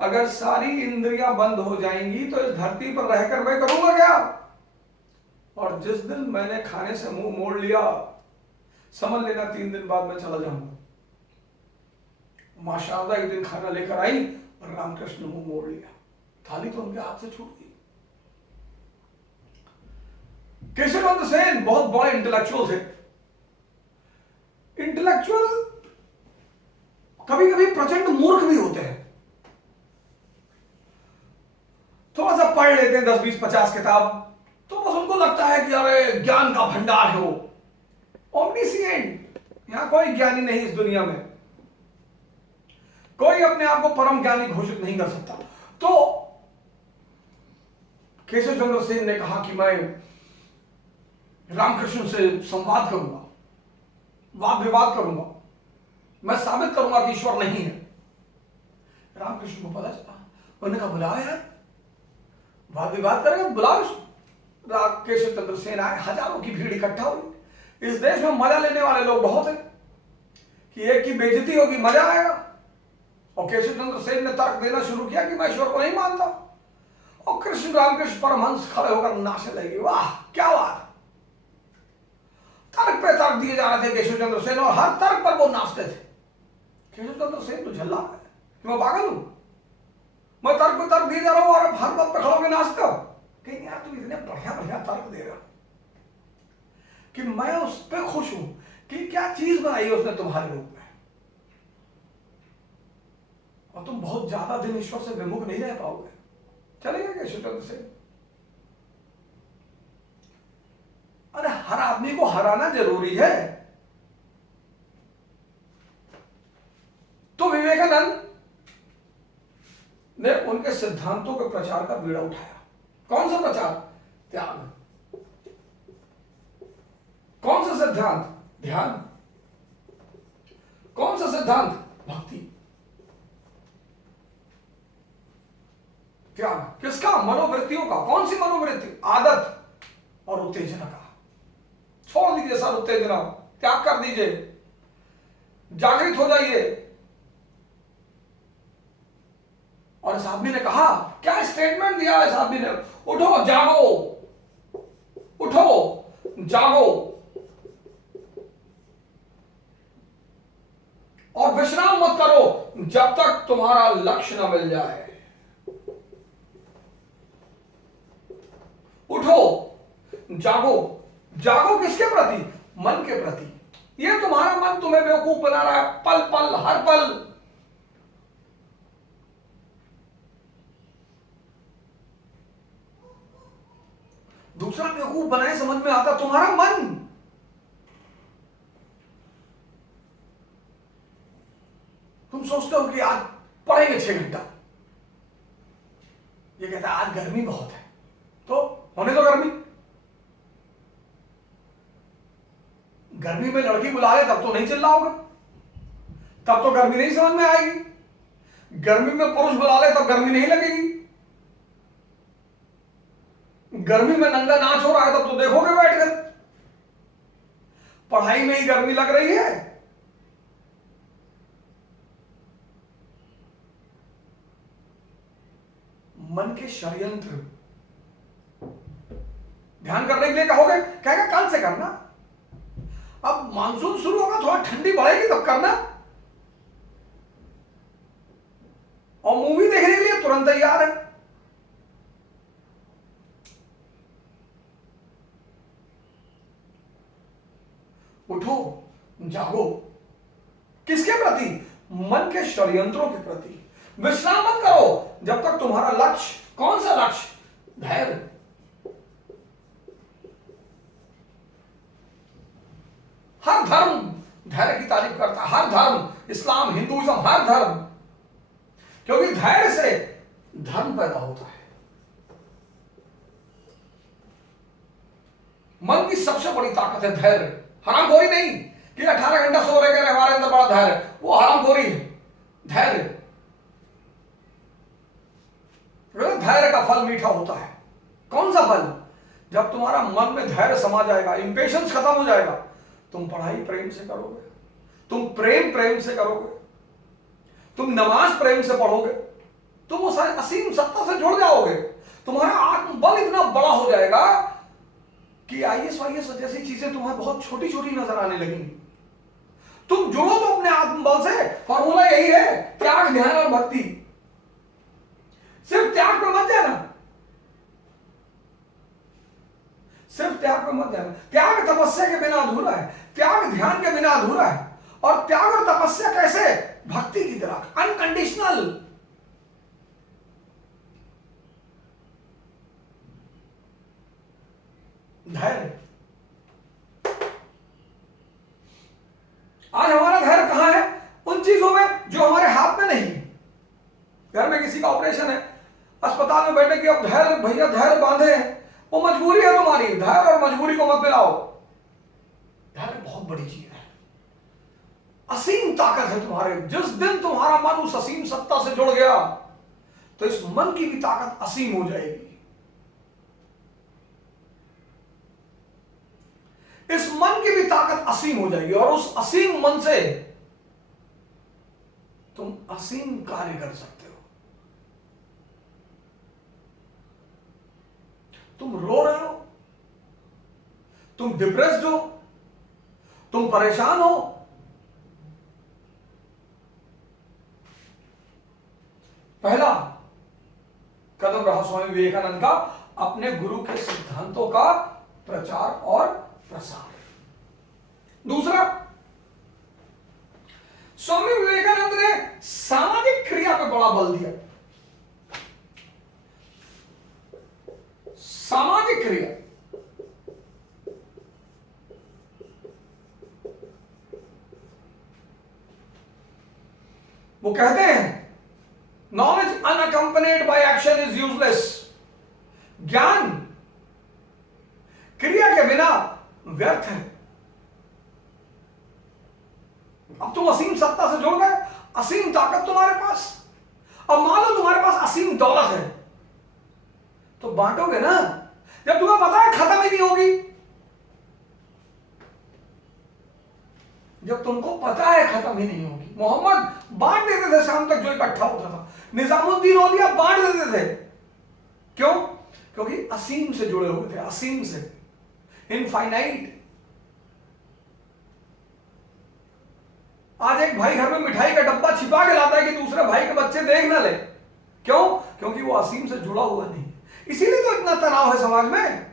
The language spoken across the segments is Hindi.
अगर सारी इंद्रियां बंद हो जाएंगी तो इस धरती पर रहकर मैं करूंगा क्या? और जिस दिन मैंने खाने से मुंह मोड़ लिया, समझ लेना 3 दिन बाद मैं चला जाऊंगा। मां शारदा एक दिन खाना लेकर आई और रामकृष्ण ने मुंह मोड़ लिया, थाली तो उनके हाथ से छूट गई। केशवचंद्र सेन बहुत बड़े इंटेलेक्चुअल थे। इंटेलेक्चुअल कभी कभी प्रचंड मूर्ख भी होते हैं। थोड़ा सा पढ़ लेते हैं 10, 20, 50 किताब, तो बस उनको लगता है कि अरे ज्ञान का भंडार है वो, ओमनिसिएंट। यहां कोई ज्ञानी नहीं इस दुनिया में, कोई अपने आप को परम ज्ञानी घोषित नहीं कर सकता। तो केशवचंद्र सेन ने कहा कि मैं रामकृष्ण से संवाद करूंगा, वाद विवाद करूंगा, मैं साबित करूंगा कि ईश्वर नहीं है। रामकृष्ण को पता चला, उन्होंने कहा बुलाओ यार, वाद विवाद करेगा, बुलाओ। केशवचंद्र सेन आए, हजारों की भीड़ इकट्ठा हुई। इस देश में मजा लेने वाले लोग बहुत हैं कि एक की बेइज्जती होगी, मजा आएगा। और केशवचंद्र सेन ने तर्क देना शुरू किया कि मैं ईश्वर को नहीं मानता। और कृष्ण रामकृष्ण परमहंस खड़े होकर नाचने लगे, वाह क्या बात। तर्क पे तर्क दिए जा रहे थे केशवचंद्र सेन, और हर तर्क पर वो नाचते थे। केशवचंद्र सेन तो झल्ला है कि मैं पागल हूं, मैं तर्क पे तर्क दिए जा रहा हूं और आप हर बात पर खड़े होकर नाचते हो। कहीं यार तुम इतने बढ़िया बढ़िया तर्क दे रहे हो कि मैं उस पर खुश हूं कि क्या चीज बनाई उसने तुम्हारे रूप में, और तुम बहुत ज्यादा दिन ईश्वर से विमुख नहीं रह पाओगे। चले गए केशवचंद्र सेन। अरे हर आदमी को हराना जरूरी है। तो विवेकानंद ने उनके सिद्धांतों के प्रचार का बीड़ा उठाया। कौन सा प्रचार? त्याग। कौन सा सिद्धांत? ध्यान। कौन सा सिद्धांत? भक्ति। त्याग किसका? मनोवृत्तियों का। कौन सी मनोवृत्ति? आदत और उत्तेजना का। छोड़ दीजिए सर उत्तेजना, त्याग कर दीजिए, जागृत हो जाइए। और इस आदमी ने कहा, क्या स्टेटमेंट दिया इस आदमी ने, उठो जागो, उठो जागो और विश्राम मत करो जब तक तुम्हारा लक्ष्य न मिल जाए। उठो जागो। जागो किसके प्रति? मन के प्रति। ये तुम्हारा मन तुम्हें बेवकूफ बना रहा है पल पल, हर पल। दूसरा बेवकूफ बनाए समझ में आता तुम्हारा मन। तुम सोचते हो कि आज पढ़ेंगे 6 घंटा, ये कहता है आज गर्मी बहुत है, तो होने दो गर्मी। गर्मी में लड़की बुला ले तब तो नहीं चिल्लाओगे, तब तो गर्मी नहीं समझ में आएगी। गर्मी में पुरुष बुला ले तब गर्मी नहीं लगेगी। गर्मी में नंगा नाच हो रहा है तब तो देखोगे बैठकर। पढ़ाई में ही गर्मी लग रही है। मन के षड्यंत्र। ध्यान करने के लिए कहोगे, कहेगा कल से करना, अब मानसून शुरू होगा, थोड़ा ठंडी बढ़ेगी तब करना। और मूवी देखने के लिए तुरंत तैयार है। उठो जागो। किसके प्रति? मन के षड्यंत्रों के प्रति। विश्राम मत करो जब तक तुम्हारा लक्ष्य, कौन सा लक्ष्य? धैर्य। हर धर्म धैर्य की तारीफ करता है, हर धर्म, इस्लाम, हिंदुइज्म, हर धर्म, क्योंकि धैर्य से धर्म पैदा होता है। मन की सबसे बड़ी ताकत है धैर्य। हरामखोरी नहीं कि 18 घंटा सो रहे हैं हमारे अंदर बड़ा धैर्य, वो हरामखोरी है। धैर्य, धैर्य का फल मीठा होता है। कौन सा फल? जब तुम्हारा मन में धैर्य समा जाएगा, इंपेशेंस खत्म हो जाएगा, तुम पढ़ाई प्रेम से करोगे, तुम प्रेम से करोगे, तुम नमाज प्रेम से पढ़ोगे, तुम उस असीम सत्ता से जुड़ जाओगे, तुम्हारा आत्मबल इतना बड़ा हो जाएगा कि आईएएस वाईएस जैसी चीजें तुम्हें बहुत छोटी छोटी नजर आने लगेंगी। तुम जुड़ो तो अपने आत्मबल से। फॉर्मूला यही है, त्याग, ध्यान और भक्ति। सिर्फ त्याग पे मत जाना, सिर्फ त्याग पे मत जाना। त्याग तपस्या के बिना अधूरा है, त्याग ध्यान के बिना अधूरा है। और त्याग और तपस्या कैसे? भक्ति की तरह, अनकंडीशनल। धैर्य, आज हमारा धैर्य कहां है? उन चीजों में जो हमारे हाथ में नहीं है। घर में किसी का ऑपरेशन है, अस्पताल में बैठे कि अब धैर्य, भैया धैर्य बांधे हैं, वो मजबूरी है तुम्हारी। धैर्य और मजबूरी को मत मिलाओ। धैर्य बहुत बड़ी चीज है, असीम ताकत है तुम्हारे। जिस दिन तुम्हारा मन उस असीम सत्ता से जुड़ गया तो इस मन की भी ताकत असीम हो जाएगी। इस मन की भी ताकत असीम हो जाएगी और उस असीम मन से तुम असीम कार्य कर सकते हो। तुम रो रहे हो, तुम डिप्रेस्ड हो, तुम परेशान हो, पहला कदम रहा स्वामी विवेकानंद का अपने गुरु के सिद्धांतों का प्रचार और प्रसार। दूसरा, स्वामी विवेकानंद ने सामाजिक क्रिया पर बड़ा बल दिया। सामाजिक क्रिया, वो कहते हैं knowledge unaccompanied by action is useless. ज्ञान क्रिया के बिना व्यर्थ है। अब तुम असीम सत्ता से जुड़ गए, असीम ताकत तुम्हारे पास। अब मान लो तुम्हारे पास असीम दौलत है, तो बांटोगे ना। जब तुम्हें पता है खत्म ही नहीं होगी, जब तुमको पता है खत्म ही नहीं होगी। मोहम्मद बांट देते थे शाम तक जो इकट्ठा होता था। निजामुद्दीन औलिया बांट देते थे। क्यों? क्योंकि असीम से जुड़े हुए थे, असीम से, इनफाइनाइट। आज एक भाई घर में मिठाई का डब्बा छिपा के लाता है कि दूसरे भाई के बच्चे देख ना ले। क्यों? क्योंकि वो असीम से जुड़ा हुआ नहीं। इसीलिए तो इतना तनाव है समाज में।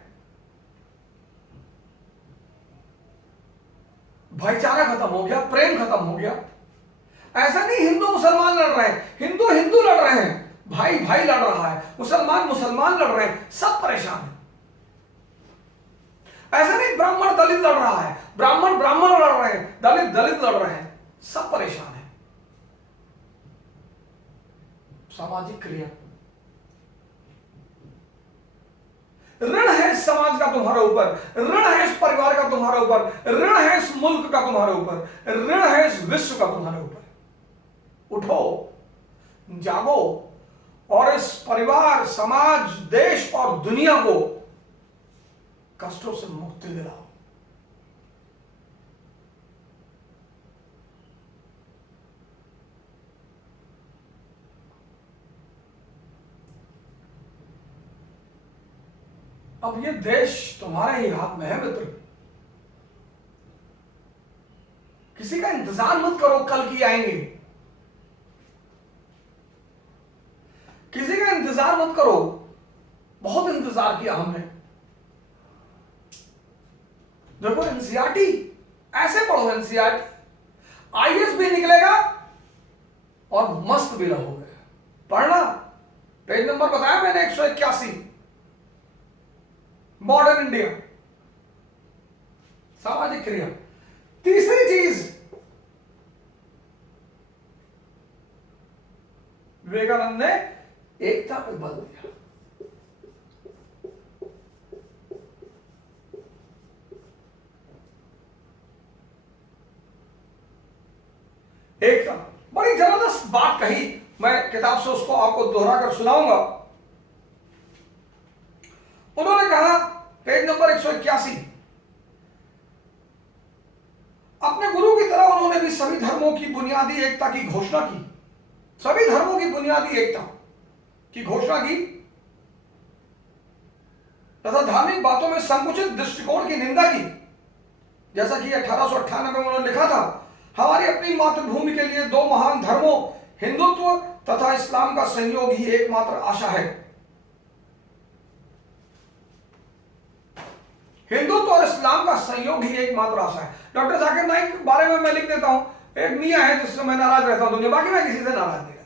भाईचारा खत्म हो गया, प्रेम खत्म हो गया। ऐसा नहीं हिंदू मुसलमान लड़ रहे हैं, हिंदू हिंदू लड़ रहे हैं, भाई भाई लड़ रहा है, मुसलमान मुसलमान लड़ रहे हैं, सब परेशान है। ऐसा नहीं ब्राह्मण दलित लड़ रहा है, ब्राह्मण ब्राह्मण लड़ रहे हैं, दलित दलित लड़ रहे हैं, सब परेशान है। सामाजिक क्रिया, ऋण है इस समाज का तुम्हारे ऊपर, ऋण है इस परिवार का तुम्हारे ऊपर, ऋण है इस मुल्क का तुम्हारे ऊपर, ऋण है इस विश्व का तुम्हारे ऊपर। उठो, जागो और इस परिवार, समाज, देश और दुनिया को कष्टों से मुक्ति दिलाओ। अब ये देश तुम्हारे ही हाथ में है मित्र। किसी का इंतजार मत करो कल की आएंगे, किसी का इंतजार मत करो। बहुत इंतजार किया हमने। देखो एनसीईआरटी, ऐसे पढ़ो एनसीईआरटी, आईएएस भी निकलेगा और मस्त भी रहोगे। पढ़ना, पेज नंबर बताया मैंने 181, मॉडर्न इंडिया, सामाजिक क्रिया। तीसरी चीज, विवेकानंद ने एकता पर बल दिया। एकता, बड़ी जबरदस्त बात कही, मैं किताब से उसको आपको दोहरा कर सुनाऊंगा। उन्होंने कहा, पेज नंबर 181, अपने गुरु की तरह उन्होंने भी सभी धर्मों की बुनियादी एकता की घोषणा की। सभी धर्मों की बुनियादी एकता, की घोषणा की तथा धार्मिक बातों में संकुचित दृष्टिकोण की निंदा की। जैसा कि 1898 में उन्होंने लिखा था, हमारी अपनी मातृभूमि के लिए दो महान धर्मों हिंदुत्व तथा इस्लाम का संयोग ही एकमात्र आशा है। हिंदुत्व और इस्लाम का संयोग ही एकमात्र आशा है। डॉक्टर जाकिर नाइक के बारे में मैं लिख देता हूं, एक मियां है जिससे मैं नाराज रहता हूं दुनिया, बाकी मैं किसी से नाराज नहीं रहता।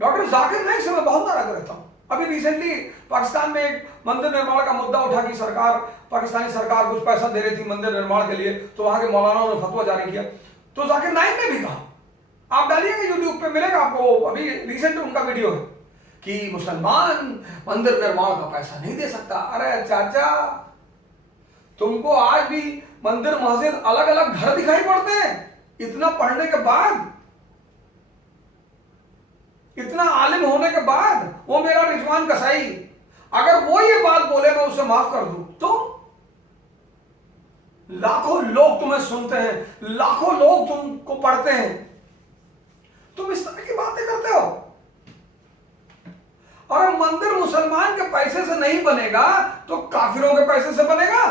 डॉक्टर जाकिर नाइक से मैं बहुत नाराज रहता हूं। अभी रिसेंटली पाकिस्तान में एक मंदिर निर्माण का मुद्दा उठा कि सरकार, पाकिस्तानी सरकार कुछ पैसा दे रही थी मंदिर निर्माण के लिए, तो वहां के मौलानाओं ने फतवा जारी किया। तो जाकिर नाइक ने भी कहा, आप डालिएगा यूट्यूब पे मिलेगा आपको, अभी रिसेंट उनका वीडियो है कि मुसलमान मंदिर निर्माण का पैसा नहीं दे सकता। अरे चाचा, तुमको आज भी मंदिर मस्जिद अलग अलग घर दिखाई पड़ते हैं इतना पढ़ने के बाद, इतना आलिम होने के बाद। वो मेरा रिजवान कसाई, अगर वो ये बात बोले मैं उसे माफ कर दूं, तो लाखों लोग तुम्हें सुनते हैं, लाखों लोग तुमको पढ़ते हैं, तुम इस तरह की बातें करते हो। और मंदिर मुसलमान के पैसे से नहीं बनेगा तो काफिरों के पैसे से बनेगा।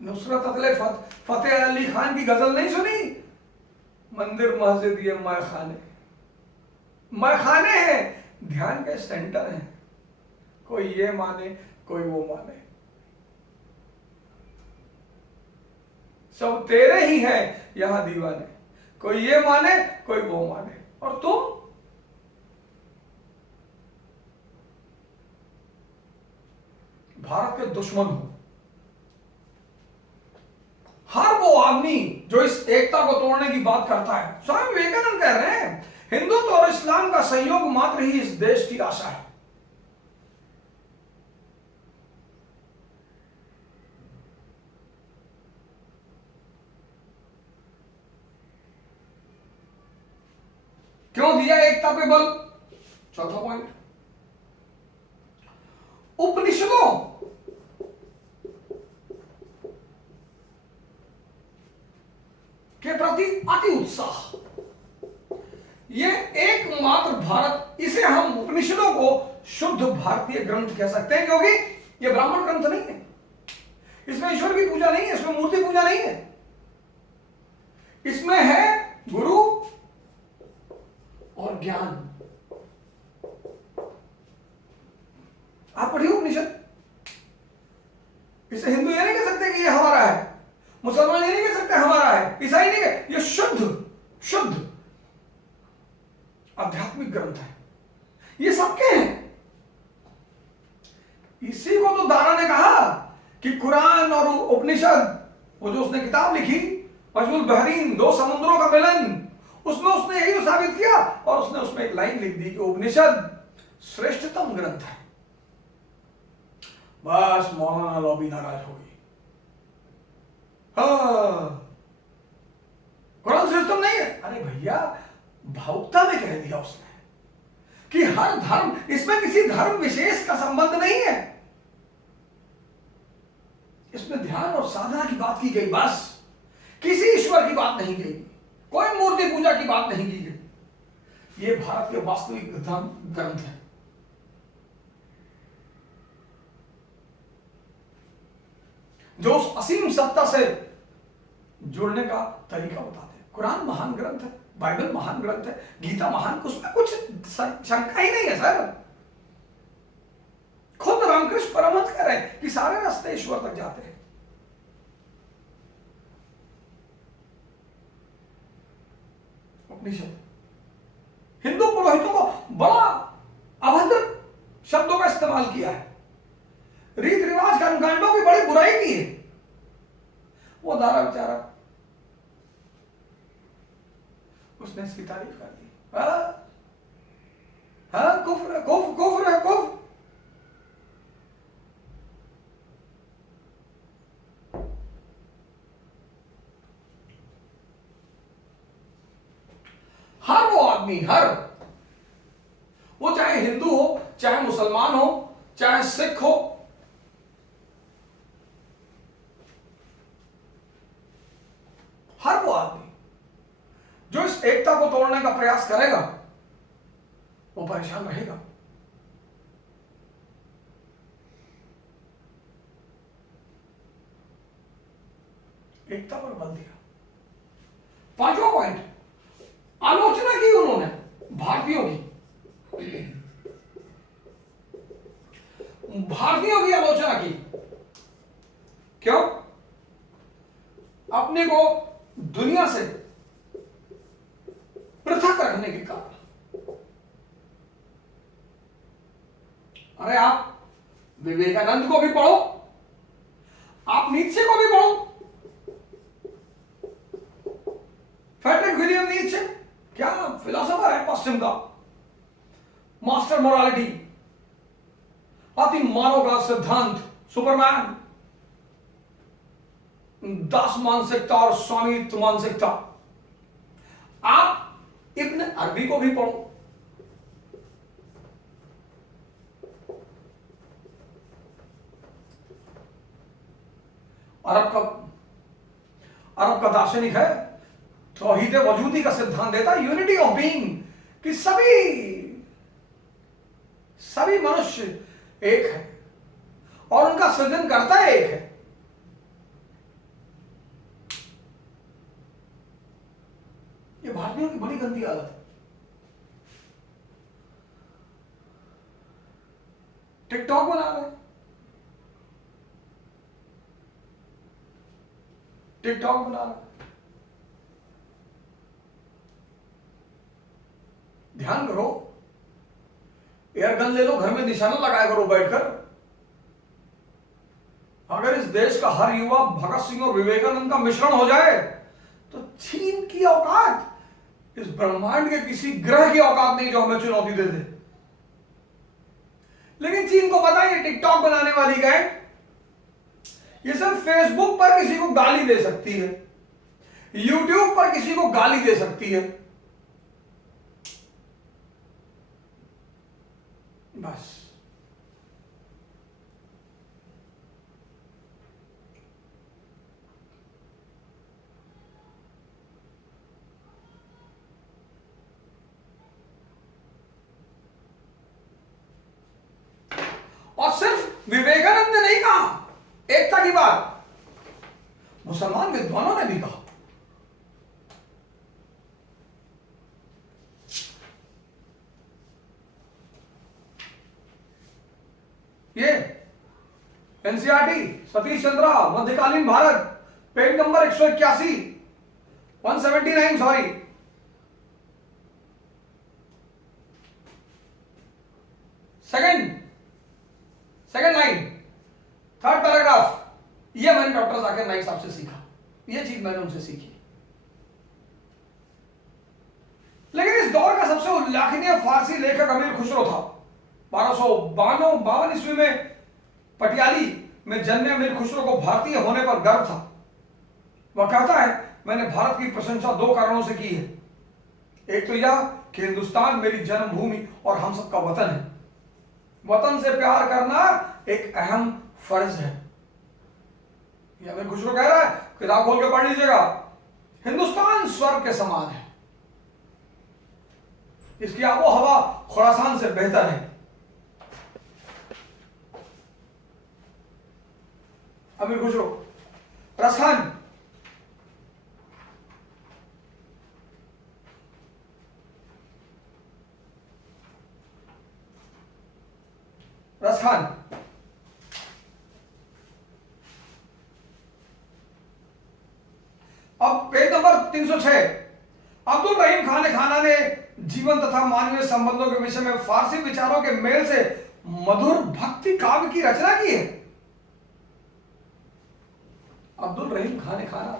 नुसरत फतेह अली खान की गजल नहीं सुनी? मंदिर मस्जिद ये मैखाने हैं, ध्यान के सेंटर हैं। कोई ये माने कोई वो माने, सब तेरे ही हैं यहां दीवाने। कोई ये माने कोई वो माने, और तुम भारत के दुश्मन हो। हर वो आदमी जो इस एकता को तोड़ने की बात करता है, स्वामी विवेकानंद कह रहे हैं हिंदुत्व और इस्लाम का संयोग मात्र ही इस देश की आशा है। क्यों दिया एकता पे बल? चौथा पॉइंट, उपनिषदों के प्रति अति उत्साह। ये एकमात्र भारत, इसे हम उपनिषदों को शुद्ध भारतीय ग्रंथ कह सकते हैं, क्योंकि ये ब्राह्मण ग्रंथ नहीं है, इसमें ईश्वर की पूजा नहीं है, इसमें मूर्ति पूजा नहीं है, इसमें है गुरु और ज्ञान। आप पढ़िए उपनिषद, इसे हिंदू ये नहीं कह सकते कि ये हमारा है, मुसलमान ये नहीं कह सकते हमारा है, ईसाई नहीं कह, ये शुद्ध आध्यात्मिक ग्रंथ है, ये सबके हैं। इसी को तो दारा ने कहा कि कुरान और उपनिषद, वो जो उसने किताब लिखी मजमुल बहरीन, दो समुद्रों का मिलन, उसमें उसने यही तो साबित किया, और उसने उसमें एक लाइन लिख दी कि उपनिषद श्रेष्ठतम ग्रंथ है। बस मौलाना लॉबी नाराज होगी। कुरान श्रेष्ठतम नहीं है? अरे भैया, भावुकता में कह दिया उसने कि हर धर्म, इसमें किसी धर्म विशेष का संबंध नहीं है, इसमें ध्यान और साधना की बात की गई, बस किसी ईश्वर की बात नहीं गई, कोई मूर्ति पूजा की बात नहीं की गई। ये भारत के वास्तविक ग्रंथ है। जो उस असीम सत्ता से जुड़ने का तरीका बताते हैं। कुरान महान ग्रंथ है, बाइबल महान ग्रंथ है, गीता महान, उसमें कुछ शंका ही नहीं है सर। खुद रामकृष्ण परमहंस कह रहे हैं कि सारे रास्ते ईश्वर तक जाते हैं। उपनिषद हिंदू पुरोहितों को बड़ा अभद्र शब्दों का इस्तेमाल किया है, रीत रिवाज कर्मकांडों की बड़ी बुराई की है। वो दारा बेचारा, उसने इसकी तारीफ कर दी। कुफ्र है, कुफ्र है, कुफ्र। हर वो आदमी, वो चाहे हिंदू हो, चाहे मुसलमान हो, चाहे सिख हो, हर वो आदमी जो इस इस एकता को तोड़ने का प्रयास करेगा वो परेशान रहेगा। एकता पर बल दिया। पांचवा पॉइंट, आलोचना की उन्होंने भारतीयों की, भारतीयों की आलोचना की। क्यों? अपने को दुनिया से पृथक रखने के कारण। अरे आप विवेकानंद को भी पढ़ो, आप नीत्शे को भी पढ़ो। फ्रेडरिक विलियम नीत्शे क्या फिलोसोफर है पश्चिम का, मास्टर मोरालिटी, अति मानव का सिद्धांत, सुपरमैन, दास मानसिकता और स्वामित्व मानसिकता। आप इब्न अरबी को भी पढ़ो। अरब का दार्शनिक है, तौहीद वजूदी का सिद्धांत देता है, यूनिटी ऑफ बीइंग, कि सभी मनुष्य एक है और उनका सृजन करता एक है। ये भारतीयों की बड़ी गंदी आदत है। टिकटॉक बना रहे हैं, टिकटॉक बना रहे हैं। ध्यान करो, एयरगन ले लो, घर में निशाना लगाया करो बैठकर। अगर इस देश का हर युवा भगत सिंह और विवेकानंद का मिश्रण हो जाए तो चीन की औकात इस ब्रह्मांड के किसी ग्रह की औकात नहीं जो हमें चुनौती दे दे। लेकिन चीन को पता है ये टिकटॉक बनाने वाली गैंग ये सिर्फ फेसबुक पर किसी को गाली दे सकती है, यूट्यूब पर किसी को गाली दे सकती है, बस। और सिर्फ विवेकानंद ने नहीं कहा एकता की बात, मुसलमान विद्वानों ने भी कहा। ये एनसीईआरटी सतीश चंद्रा मध्यकालीन Bharat page number 181 179 sorry, second line, third paragraph. ये मैंने डॉक्टर जाकिर नाइक साहब से सीखा, ये चीज मैंने उनसे सीखी। लेकिन इस दौर का सबसे उल्लेखनीय फारसी लेखक अमीर खुसरो था। 1252 ईस्वी में पटियाली में जन्मे अमीर खुसरो को भारतीय होने पर गर्व था। वह कहता है, मैंने भारत की प्रशंसा दो कारणों से की है। एक तो यह कि हिंदुस्तान मेरी जन्मभूमि और हम सबका वतन है। वतन से प्यार करना एक अहम फर्ज है। यह अमीर खुसरो कह रहा है, किताब खोल के पढ़ लीजिएगा। हिंदुस्तान स्वर्ग के समान है, इसकी आबो हवा खुरासान से बेहतर है। अमीर खुसरो। रसखान, रसखान अब पेज नंबर 306। अब्दुल रहीम खान खाना ने जीवन तथा मानवीय संबंधों के विषय में फारसी विचारों के मेल से मधुर भक्ति काव्य की रचना की है। अब्दुल रहीम खान खाना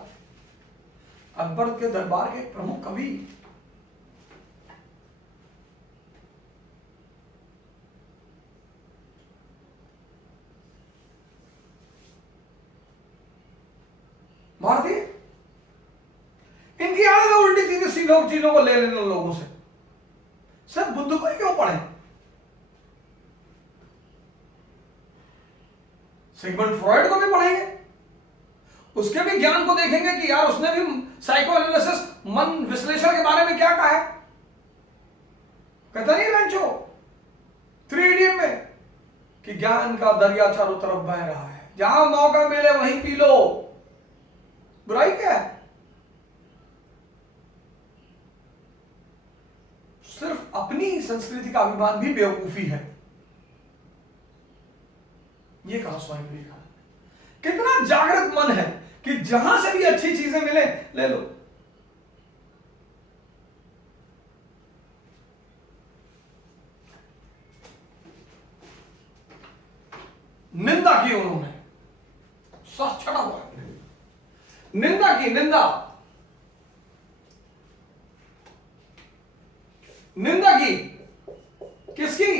अकबर के दरबार के प्रमुख कवि। भारतीय इनकी आदत है उल्टी सीधी चीजों को ले लेने लोगों से। सिर्फ बुद्ध को ही क्यों पढ़े? सिगमंड फ्रॉइड को भी पढ़ेंगे, उसके भी ज्ञान को देखेंगे कि यार उसने भी साइको एनालिसिस, मन विश्लेषण के बारे में क्या कहा है। कहता नहीं रैंचो 3 इडियट में कि ज्ञान का दरिया चारों तरफ बह रहा है, जहां मौका मिले वहीं पी लो। बुराई क्या है? सिर्फ अपनी संस्कृति का अभिमान भी बेवकूफी है। ये कहा स्वामी विवेकानंद। कितना जागृत मन है कि जहां से भी अच्छी चीजें मिले ले लो। निंदा की उन्होंने, सच छड़ा हुआ है। निंदा की, निंदा की किसकी?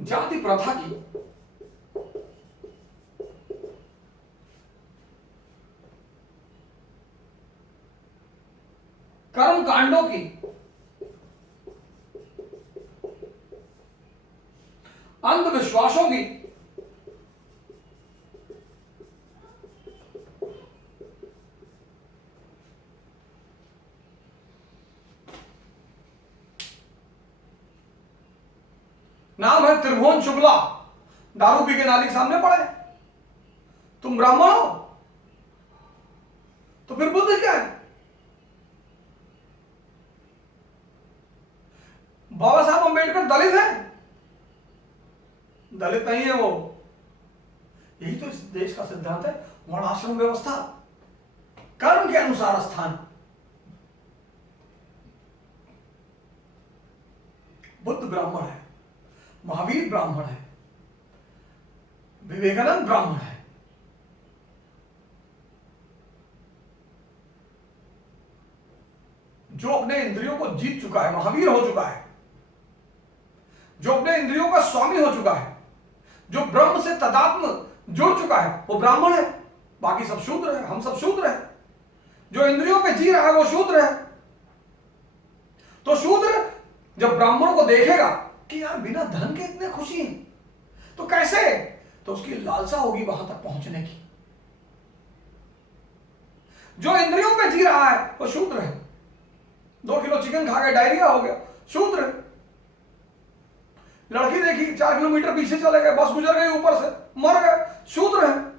जाति प्रथा की। कर्म कांडों की, अंधविश्वासों की, नाम है त्रिभुवन शुक्ला, दारू पी के नाली के सामने पड़े। तुम ब्राह्मण हो तो फिर बुद्ध क्या है? बाबा साहब अंबेडकर दलित है? दलित नहीं है वो। यही तो इस देश का सिद्धांत है, वर्णाश्रम व्यवस्था, कर्म के अनुसार स्थान। बुद्ध ब्राह्मण है, महावीर ब्राह्मण है, विवेकानंद ब्राह्मण है। जो अपने इंद्रियों को जीत चुका है, महावीर हो चुका है, जो अपने इंद्रियों का स्वामी हो चुका है, जो ब्रह्म से तदात्म जुड़ चुका है, वो ब्राह्मण है। बाकी सब शूद्र है, हम सब शूद्र है। जो इंद्रियों पे जी रहा है वो शूद्र है। तो शूद्र जब ब्राह्मण को देखेगा कि यार बिना धन के इतने खुशी हैं, तो कैसे? तो उसकी लालसा होगी वहां तक पहुंचने की। जो इंद्रियों पे जी रहा है वो शूद्र है। 2 किलो चिकन खा के डायरिया हो गया, शूद्र है। लड़की देखी 4 किलोमीटर पीछे चले गए, बस गुजर गई ऊपर से, मर गए, शूद्र है।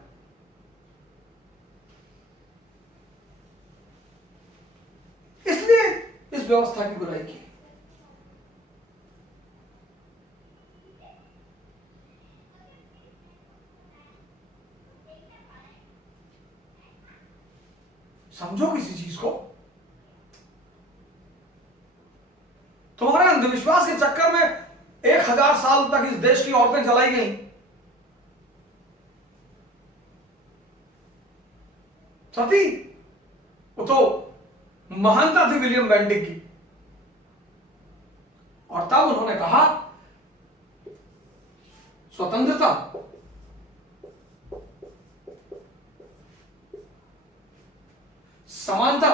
इसलिए इस व्यवस्था की बुराई की। समझो किसी चीज को। तुम्हारे अंधविश्वास के चक्कर में 1000 साल तक इस देश की औरतें जलाई गई। सती, वो तो महानता थी विलियम बेंटिक की। और तब उन्होंने कहा स्वतंत्रता, समानता,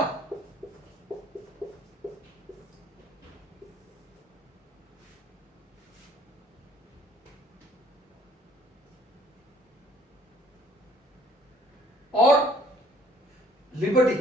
और लिबर्टी।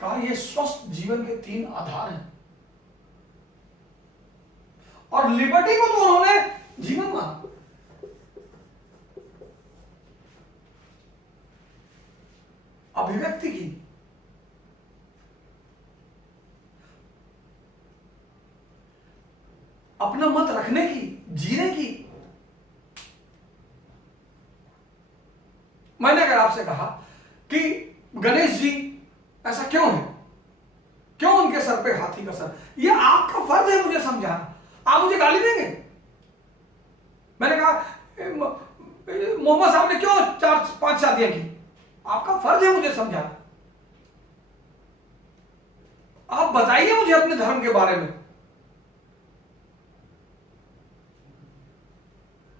कहा ये स्वस्थ जीवन के 3 आधार हैं। और लिबर्टी को तो उन्होंने जीवन माना। अभिव्यक्ति की, अपना मत रखने की, जीने की। मैंने अगर आपसे कहा कि गणेश जी ऐसा क्यों है, क्यों उनके सर पे हाथी का सर, यह आपका फर्ज है मुझे समझाना। आप मुझे गाली देंगे? मैंने कहा मोहम्मद साहब ने क्यों 4-5 शादियां की, आपका फर्ज है मुझे समझाना। आप बताइए मुझे अपने धर्म के बारे में।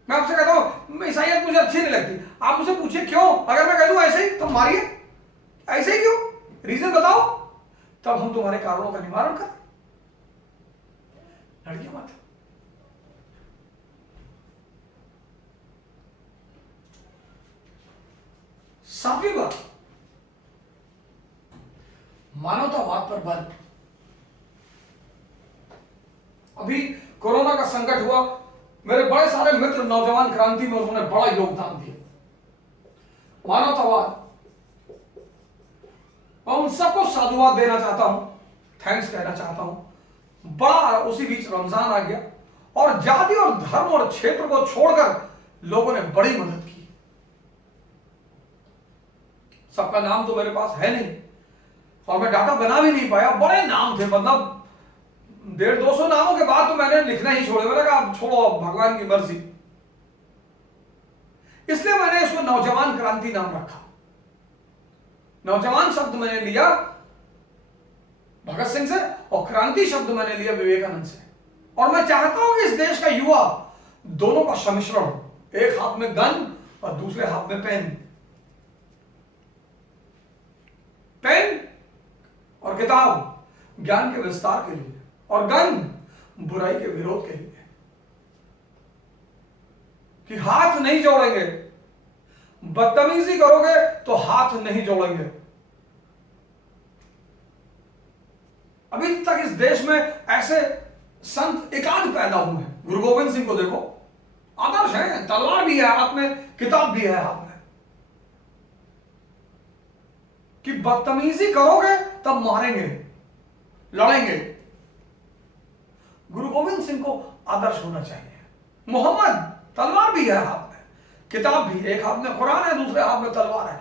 मैं आपसे कहता हूं ईसाइयत मुझे अच्छी नहीं लगती, बताओ, तब हम तुम्हारे कारणों का निवारण करें। लड़कियां मत। सातवीं बात, मानवतावाद पर बल। अभी कोरोना का संकट हुआ, मेरे बड़े सारे मित्र नौजवान क्रांति में उन्होंने बड़ा योगदान दिया। मानवतावाद, मैं उन सबको साधुवाद देना चाहता हूं, थैंक्स कहना चाहता हूं। बड़ा उसी बीच रमजान आ गया और जाति और धर्म और क्षेत्र को छोड़कर लोगों ने बड़ी मदद की। सबका नाम तो मेरे पास है नहीं और मैं डाटा बना भी नहीं पाया, बड़े नाम थे, मतलब 150-200 नामों के बाद तो मैंने लिखना ही छोड़े। मैंने कहा अब छोड़ो, भगवान की मर्जी। इसलिए मैंने इसको नौजवान क्रांति नाम रखा। नौजवान शब्द मैंने लिया भगत सिंह से और क्रांति शब्द मैंने लिया विवेकानंद से। और मैं चाहता हूं कि इस देश का युवा दोनों का सम्मिश्रण हो, एक हाथ में गन और दूसरे हाथ में पेन। पेन और किताब ज्ञान के विस्तार के लिए और गन बुराई के विरोध के लिए। कि हाथ नहीं जोड़ेंगे, बदतमीजी करोगे तो हाथ नहीं जोड़ेंगे। अभी तक इस देश में ऐसे संत एकाध पैदा हुए हैं। गुरु गोविंद सिंह को देखो, आदर्श है, तलवार भी है हाथ में, किताब भी है हाथ में। कि बदतमीजी करोगे तब मारेंगे, लड़ेंगे। गुरु गोविंद सिंह को आदर्श होना चाहिए। मोहम्मद, तलवार भी है हाथ में, किताब भी, एक हाथ में कुरान है, दूसरे हाथ में तलवार है।